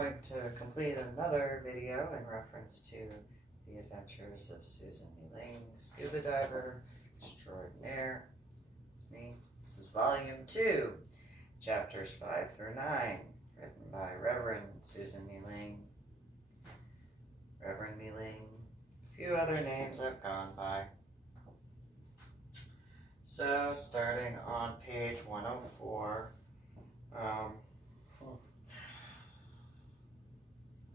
going to complete another video in reference to the adventures of Susan MeeLing, scuba diver, extraordinaire. It's me. This is Volume 2, Chapters 5 through 9, written by Reverend Susan MeeLing. Reverend MeeLing. A few other names I've gone by. So, starting on page 104,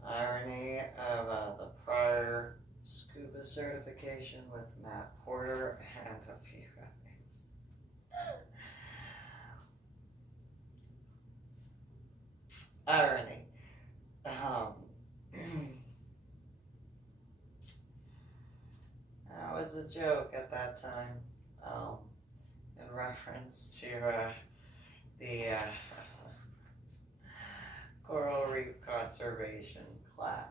irony of the prior SCUBA certification with Matt Porter and a few others. Irony. That was a joke at that time, in reference to the coral reef conservation class.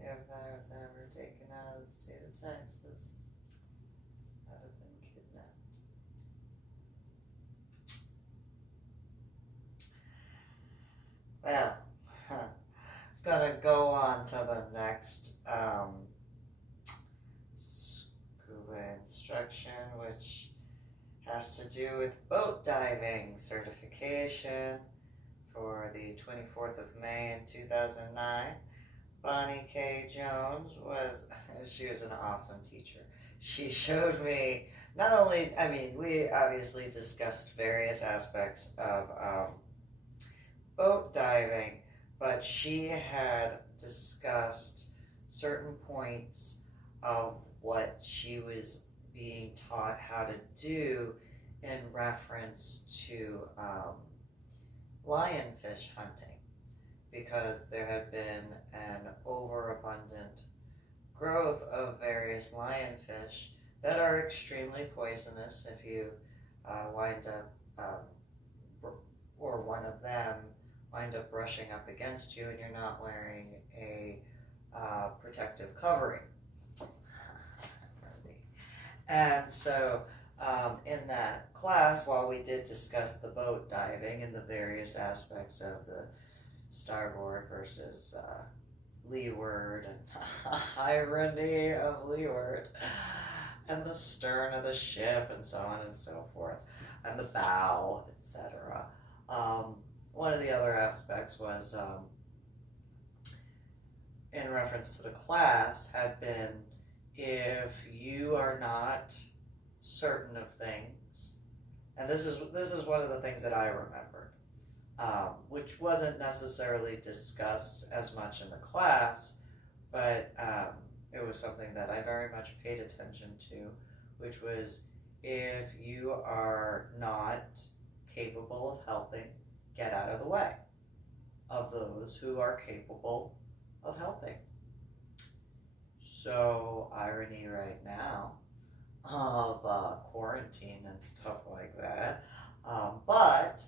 If I was ever taken out of the state of Texas, I'd have been kidnapped. Well, gonna go on to the next SCUBA instruction, which has to do with boat diving certification for the 24th of May in 2009. Bonnie K. Jones she was an awesome teacher. She showed me not only, we obviously discussed various aspects of boat diving, but she had discussed certain points of what she was being taught how to do in reference to lionfish hunting, because there had been an overabundant growth of various lionfish that are extremely poisonous if you wind up, or one of them wind up brushing up against you and you're not wearing a protective covering. And so in that class, while we did discuss the boat diving and the various aspects of the starboard versus leeward and irony of leeward and the stern of the ship and so on and so forth, and the bow, etc. One of the other aspects was, in reference to the class, had been if you are not certain of things, and this is one of the things that I remembered, which wasn't necessarily discussed as much in the class, but it was something that I very much paid attention to, which was if you are not capable of helping, get out of the way of those who are capable of helping. So, irony right now of quarantine and stuff like that, but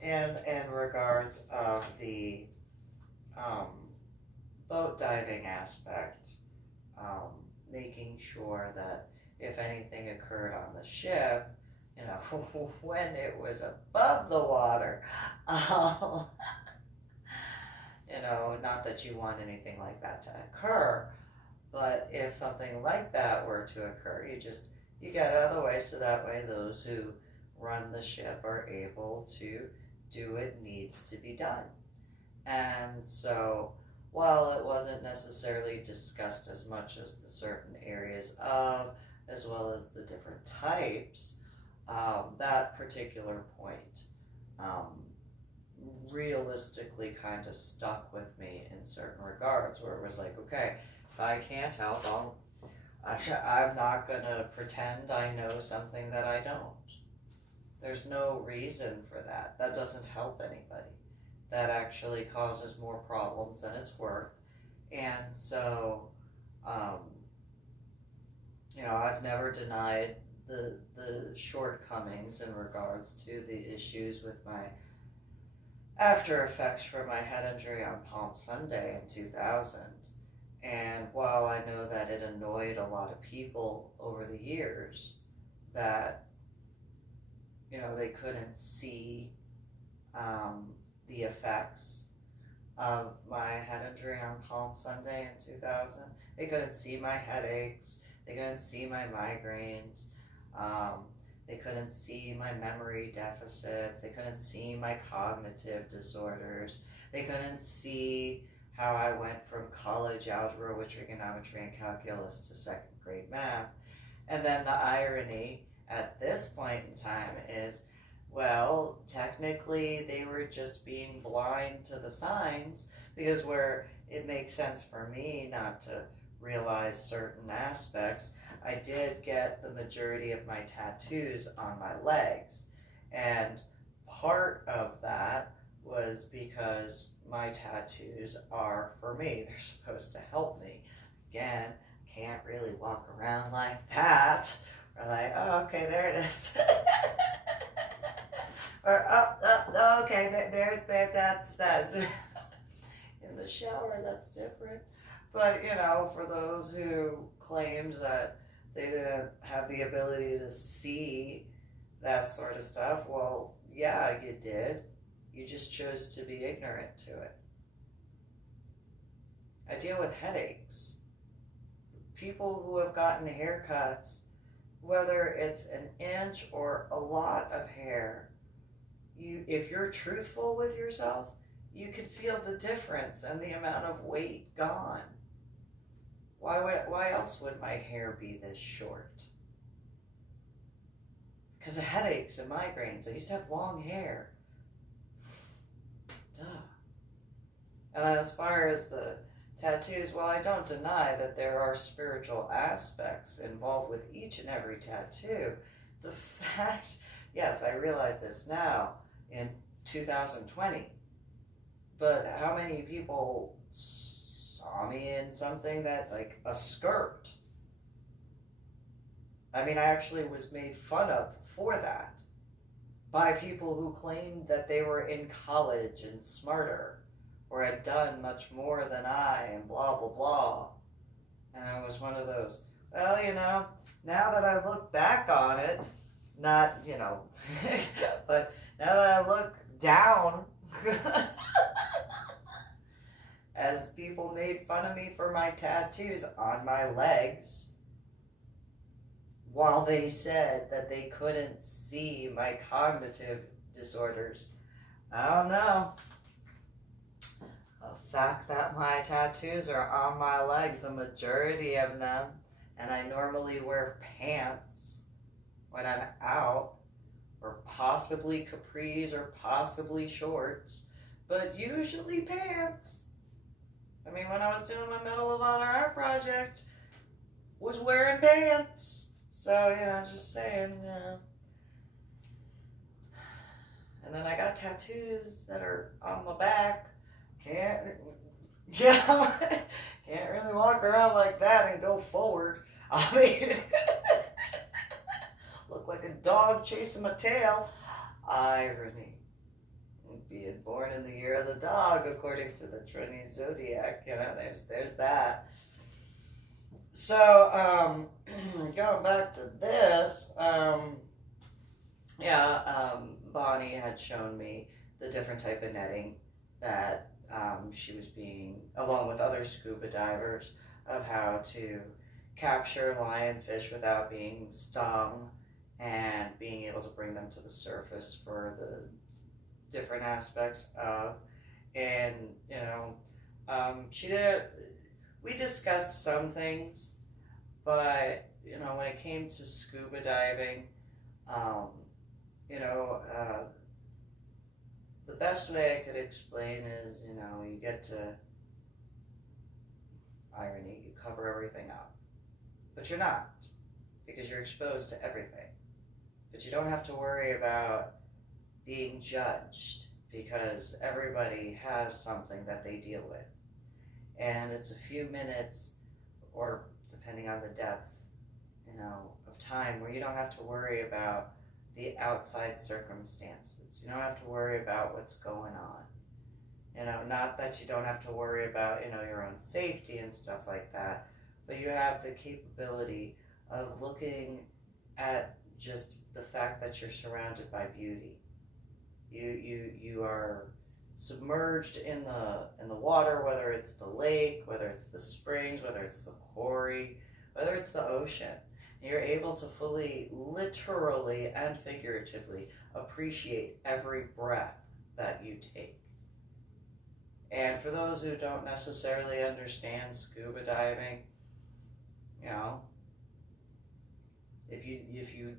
in regards of the boat diving aspect, making sure that if anything occurred on the ship, when it was above the water, not that you want anything like that to occur, but if something like that were to occur, you get out of the way so that way those who run the ship are able to do what needs to be done. And so, while it wasn't necessarily discussed as much as the certain areas of, as well as the different types, that particular point realistically kind of stuck with me in certain regards, where it was like, okay, if I can't help, I'm not going to pretend I know something that I don't. There's no reason for that. That doesn't help anybody. That actually causes more problems than it's worth. And so, I've never denied the shortcomings in regards to the issues with my after effects from my head injury on Palm Sunday in 2000. And while I know that it annoyed a lot of people over the years, that they couldn't see the effects of my head injury on Palm Sunday in 2000. They couldn't see my headaches. They couldn't see my migraines. They couldn't see my memory deficits. They couldn't see my cognitive disorders. They couldn't see how I went from college algebra with trigonometry and calculus to second grade math. And then the irony at this point in time is, well, technically they were just being blind to the signs, because where it makes sense for me not to realize certain aspects, I did get the majority of my tattoos on my legs. And part of that was because my tattoos are for me. They're supposed to help me. Again, can't really walk around like that. Or like, oh, okay, there it is. Or okay, that's in the shower, that's different. But for those who claimed that they didn't have the ability to see that sort of stuff, well, yeah, you did. You just chose to be ignorant to it. I deal with headaches. People who have gotten haircuts, whether it's an inch or a lot of hair, if you're truthful with yourself, you can feel the difference and the amount of weight gone. Why else would my hair be this short? Because of headaches and migraines. I used to have long hair. Duh. And then as far as the tattoos, well, I don't deny that there are spiritual aspects involved with each and every tattoo. The fact, yes, I realize this now in 2020, but how many people saw me in something that, like a skirt? I mean, I actually was made fun of for that by people who claimed that they were in college and smarter or had done much more than I and blah, blah, blah. And I was one of those, well, now that I look back on it, not, but now that I look down, as people made fun of me for my tattoos on my legs, while they said that they couldn't see my cognitive disorders. I don't know. The fact that my tattoos are on my legs, the majority of them, and I normally wear pants when I'm out, or possibly capris or possibly shorts, but usually pants. I mean, when I was doing my Medal of Honor art project, was wearing pants. So, just saying, And then I got tattoos that are on my back. Can't really walk around like that and go forward. I mean, look like a dog chasing my tail. Irony. Being born in the year of the dog, according to the Trinity Zodiac, there's that. So, going back to this, Bonnie had shown me the different type of netting that she was being, along with other scuba divers, of how to capture lionfish without being stung and being able to bring them to the surface for the different aspects of, and we discussed some things, but when it came to scuba diving, the best way I could explain is, you get to, irony, you cover everything up, but you're not, because you're exposed to everything, but you don't have to worry about being judged, because everybody has something that they deal with. And it's a few minutes, or depending on the depth, of time, where you don't have to worry about the outside circumstances. You don't have to worry about what's going on. Not that you don't have to worry about, your own safety and stuff like that, but you have the capability of looking at just the fact that you're surrounded by beauty. You are submerged in the water, whether it's the lake, whether it's the springs, whether it's the quarry, whether it's the ocean. You're able to fully, literally and figuratively appreciate every breath that you take. And for those who don't necessarily understand scuba diving, you know, if you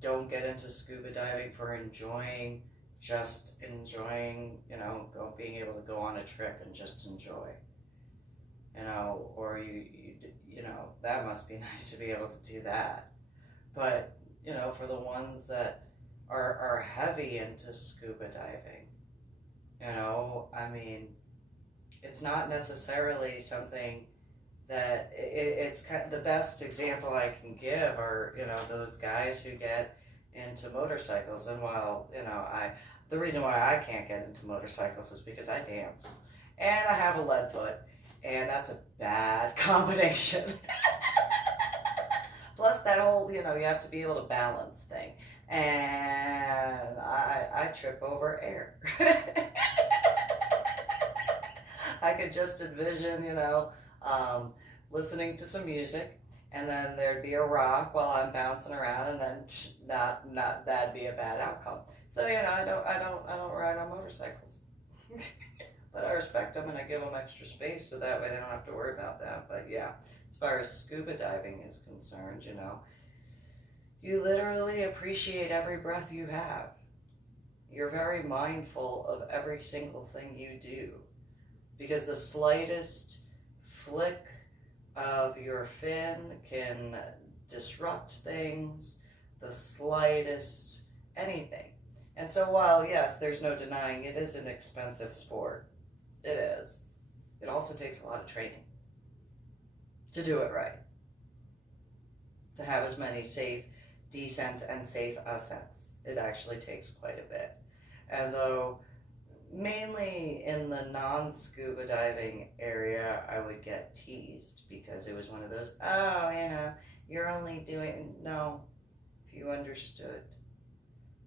don't get into scuba diving for just enjoying, you know, being able to go on a trip and just enjoy, you know, or you know, that must be nice to be able to do that. But, you know, for the ones that are heavy into scuba diving, you know, I mean, it's not necessarily something that it's kind of, the best example I can give are, you know, those guys who get into motorcycles. And while, you know, the reason why I can't get into motorcycles is because I dance and I have a lead foot, and that's a bad combination. Plus that whole, you know, you have to be able to balance thing, and I trip over air. I could just envision, you know, listening to some music, and then there'd be a rock while I'm bouncing around, and then not that'd be a bad outcome. So, you know, I don't ride on motorcycles. But I respect them and I give them extra space so that way they don't have to worry about that. But yeah, as far as scuba diving is concerned, you know, you literally appreciate every breath you have. You're very mindful of every single thing you do, because the slightest flick of your fin can disrupt things, the slightest anything. And so while, yes, there's no denying it is an expensive sport, it is. It also takes a lot of training to do it right. To have as many safe descents and safe ascents. It actually takes quite a bit. And though mainly in the non-scuba diving area, I would get teased because it was one of those, oh, you know, you're only doing, no, if you understood.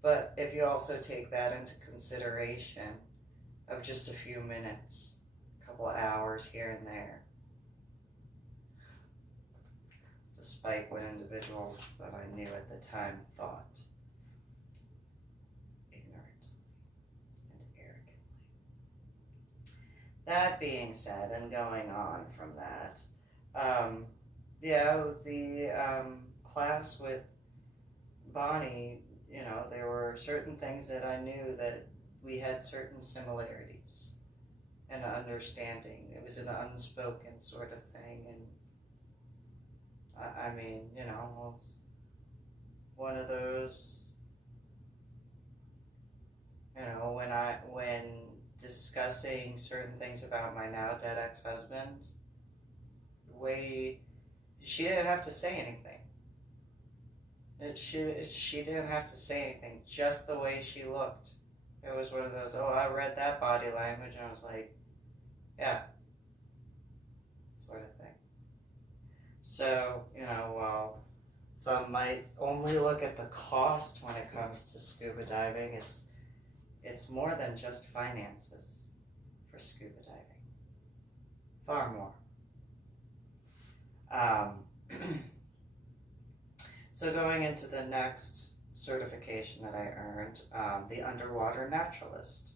But if you also take that into consideration of just a few minutes, a couple of hours here and there, despite what individuals that I knew at the time thought, ignorantly and arrogantly. That being said, and going on from that, yeah, the class with Bonnie, you know, there were certain things that I knew that we had certain similarities and understanding. It was an unspoken sort of thing, and I mean, you know, almost one of those, you know, when discussing certain things about my now dead ex-husband, she didn't have to say anything. She didn't have to say anything, just the way she looked. It was one of those, oh, I read that body language, and I was like, yeah, sort of thing. So, you know, while some might only look at the cost when it comes to scuba diving, it's more than just finances for scuba diving. Far more. So going into the next certification that I earned, the underwater naturalist.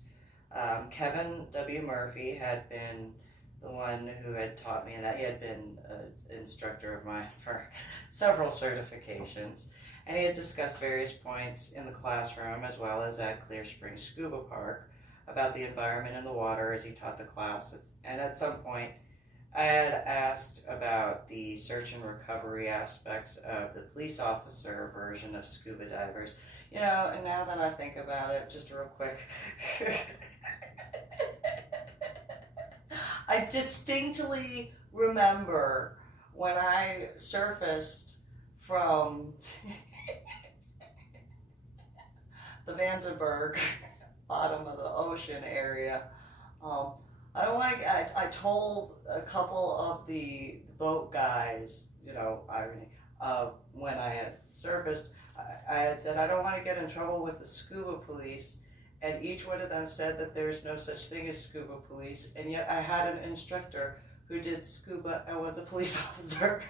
Kevin W. Murphy had been the one who had taught me that. He had been an instructor of mine for several certifications, and he had discussed various points in the classroom as well as at Clear Springs Scuba Park about the environment in the water as he taught the class. And at some point, I had asked about the search and recovery aspects of the police officer version of scuba divers. You know, and now that I think about it, just real quick, I distinctly remember when I surfaced from the Vandenberg bottom of the ocean area. I told a couple of the boat guys, you know, irony, when I had surfaced, I had said, I don't want to get in trouble with the scuba police. And each one of them said that there's no such thing as scuba police. And yet I had an instructor who did scuba and was a police officer.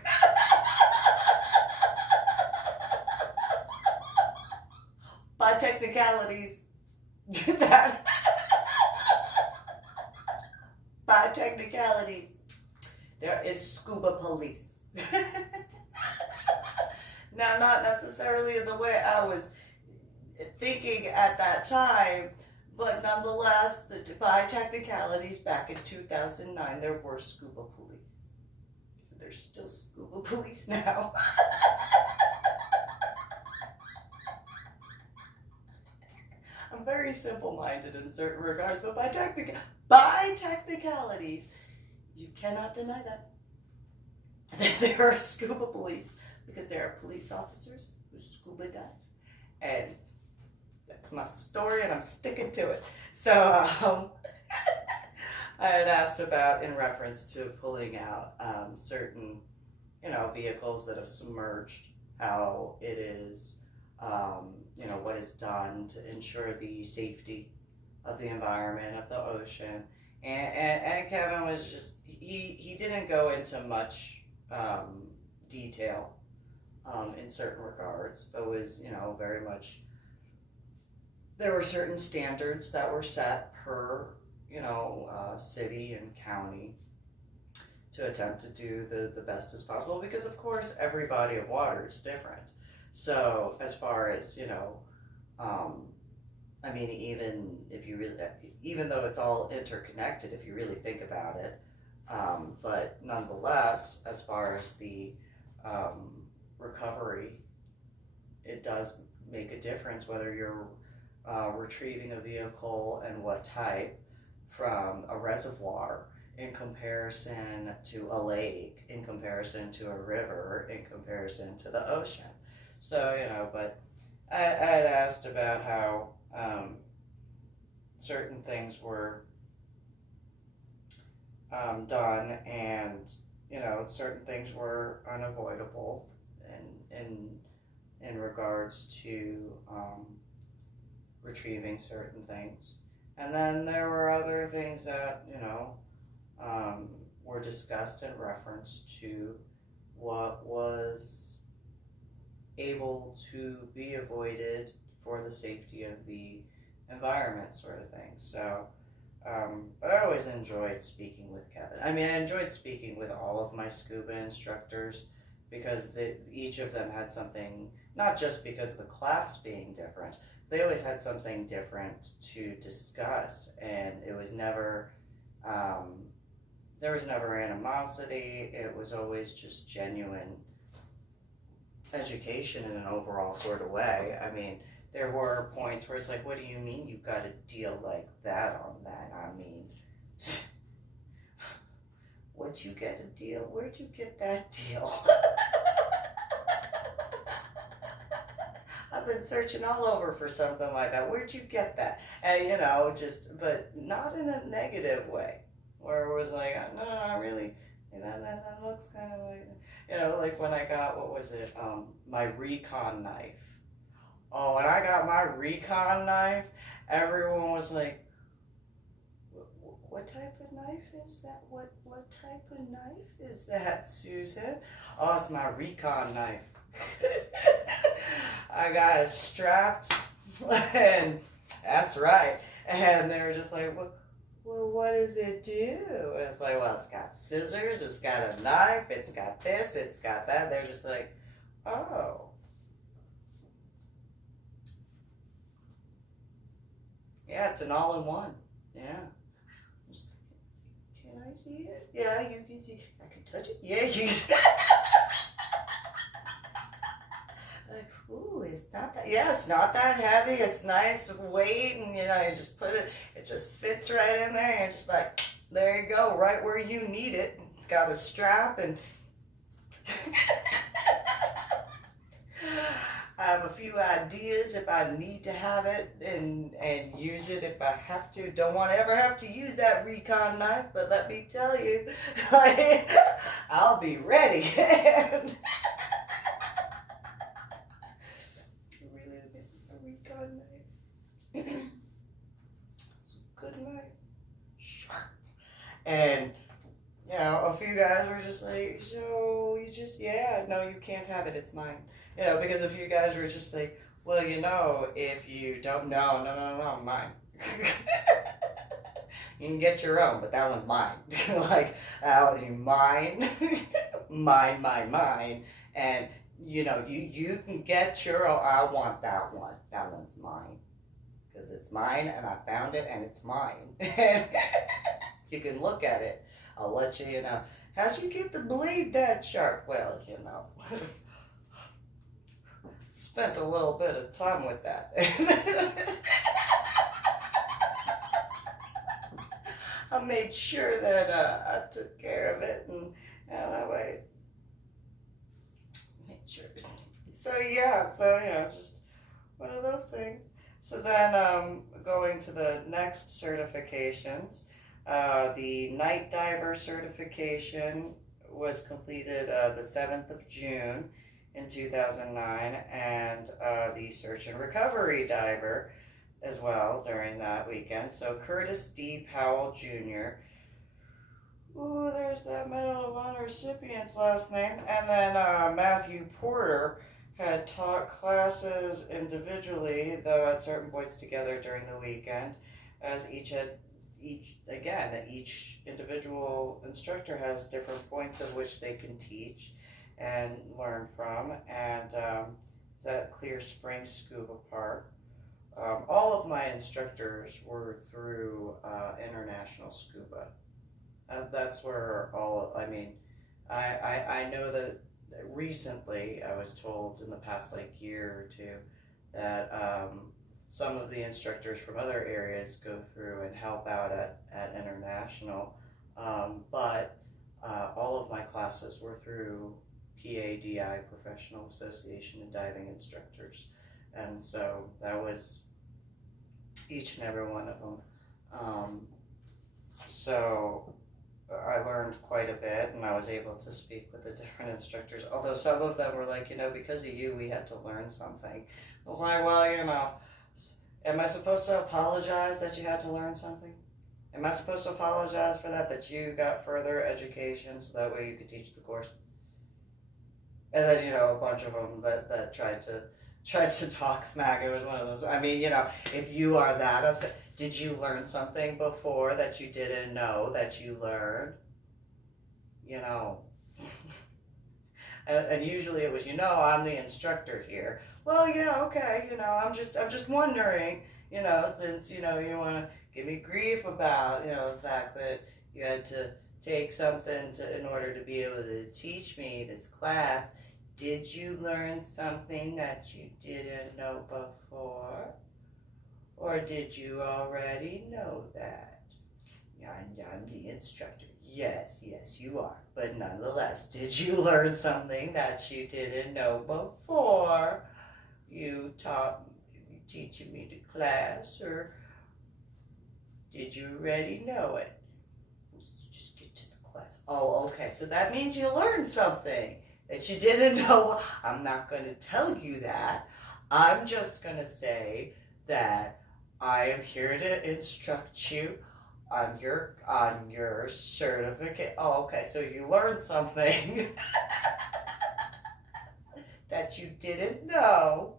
By technicalities, that by technicalities, there is scuba police. Now, not necessarily in the way I was thinking at that time, but nonetheless, by technicalities, back in 2009, there were scuba police. There's still scuba police now. I'm very simple-minded in certain regards, but by technicalities, you cannot deny that there are scuba police, because there are police officers who scuba dive, and that's my story, and I'm sticking to it. So I had asked about, in reference to pulling out certain, vehicles that have submerged, how it is, what is done to ensure the safety of the environment, of the ocean. And Kevin was just, he didn't go into much detail in certain regards, but was, very much, there were certain standards that were set per, city and county to attempt to do the best as possible, because of course every body of water is different. So as far as, even if you really, even though it's all interconnected, if you really think about it, but nonetheless, as far as the recovery, it does make a difference whether you're retrieving a vehicle and what type from a reservoir in comparison to a lake, in comparison to a river, in comparison to the ocean. So, but I had asked about how certain things were done, and, certain things were unavoidable in regards to retrieving certain things. And then there were other things that, were discussed in reference to what was able to be avoided for the safety of the environment, sort of thing. So, but I always enjoyed speaking with Kevin. I enjoyed speaking with all of my scuba instructors, because each of them had something, not just because of the class being different, they always had something different to discuss, and it was never, there was never animosity. It was always just genuine education in an overall sort of way. There were points where it's like, what do you mean you got a deal like that on that? What'd you get a deal? Where'd you get that deal? I've been searching all over for something like that. Where'd you get that? And, but not in a negative way, where it was like, no, I really, that looks kind of like, like when I got, what was it, my recon knife. Oh, when I got my recon knife, everyone was like, what type of knife is that? What type of knife is that, Susan? Oh, it's my recon knife. I got it strapped, and that's right. And they were just like, well, what does it do? And it's like, well, it's got scissors, it's got a knife, it's got this, it's got that. They're just like, oh. Yeah, it's an all-in-one. Yeah. Can I see it? Yeah, you can see. I can touch it. Yeah, you can. Like, ooh, it's not that. Yeah, it's not that heavy. It's nice with weight, and you just put it. It just fits right in there. You're just like, there you go, right where you need it. It's got a strap, and I have a few ideas if I need to have it, and use it if I have to. Don't want to ever have to use that recon knife, but let me tell you, I'll be ready. And, you know, a few guys were just like, so you just, yeah, no, you can't have it, it's mine. You know, because a few guys were just like, well, you know, if you don't, no, mine. You can get your own, but that one's mine. Like, mine, mine. And, you know, you can get your own, I want that one. That one's mine. Because it's mine, and I found it, and it's mine. You can look at it. I'll let you, you know. How'd you get the blade that sharp? Well, you know. Spent a little bit of time with that. I made sure that I took care of it, and that way, made sure. So yeah, so you know, just one of those things. So then, going to the next certifications, the night diver certification was completed the 7th of June in 2009, and the search and recovery diver as well during that weekend. So Curtis D. Powell Jr. Ooh, there's that Medal of Honor recipient's last name. And then Matthew Porter had taught classes individually, though at certain points together during the weekend, as each individual instructor has different points of which they can teach and learn from. And it's at Clear Spring Scuba Park. All of my instructors were through International Scuba. That's where I know that recently I was told in the past year or two that some of the instructors from other areas go through and help out at International, but all of my classes were through PADI, Professional Association of Diving Instructors, and so that was each and every one of them. So I learned quite a bit, and I was able to speak with the different instructors, although some of them were like, you know, because of you, we had to learn something. I was like, well, you know, am I supposed to apologize that you had to learn something? Am I supposed to apologize for that you got further education so that way you could teach the course? And then, you know, a bunch of them that tried to talk smack. It was one of those, I mean, you know, if you are that upset, did you learn something before that you didn't know that you learned? You know. And usually it was, you know, I'm the instructor here. Well, yeah, okay, you know, I'm just wondering, you know, since, you know, you want to give me grief about, you know, the fact that you had to take something in order to be able to teach me this class. Did you learn something that you didn't know before? Or did you already know that? I'm the instructor. Yes, you are. But nonetheless, did you learn something that you didn't know before you teaching me the class? Or did you already know it? Let's just get to the class. Oh, okay. So that means you learned something that you didn't know. I'm not going to tell you that. I'm just going to say that I am here to instruct you on your certificate. Oh, okay, so you learned something that you didn't know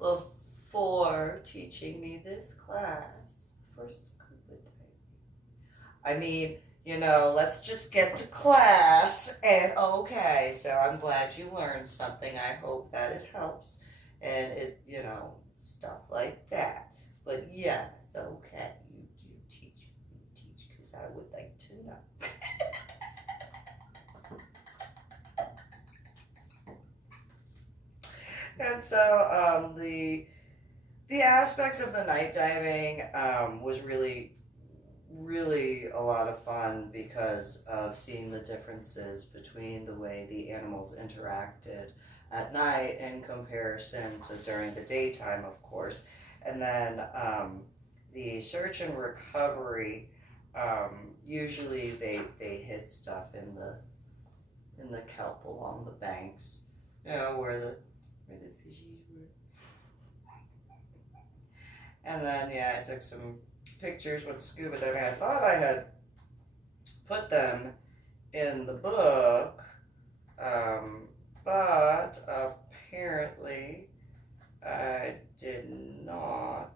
before teaching me this class for scuba diving. I mean, you know, let's just get to class. And okay, so I'm glad you learned something. I hope that it helps. And it, you know, stuff like that. But yes, okay, you do teach, because I would like to know. And so the aspects of the night diving was really a lot of fun because of seeing the differences between the way the animals interacted at night in comparison to during the daytime, of course. And then the search and recovery, usually they hit stuff in the kelp along the banks, you know, where the fishies were. And then, yeah, I took some pictures with scuba diving. I thought I had put them in the book, but apparently I did not.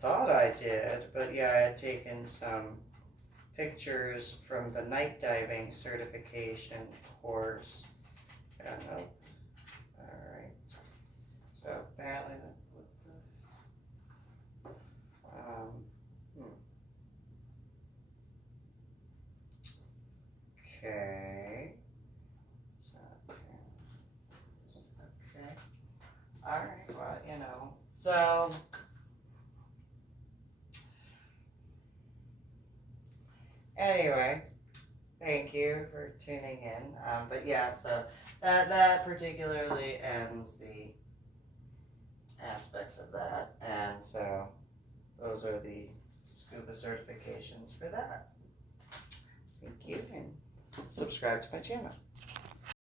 Thought I did, but yeah, I had taken some pictures from the night diving certification course. I don't know. Alright. So apparently okay. So, okay. Alright, well, you know. So anyway, thank you for tuning in. But yeah, so that particularly ends the aspects of that, and so those are the SCUBA certifications for that. Thank you, and subscribe to my channel.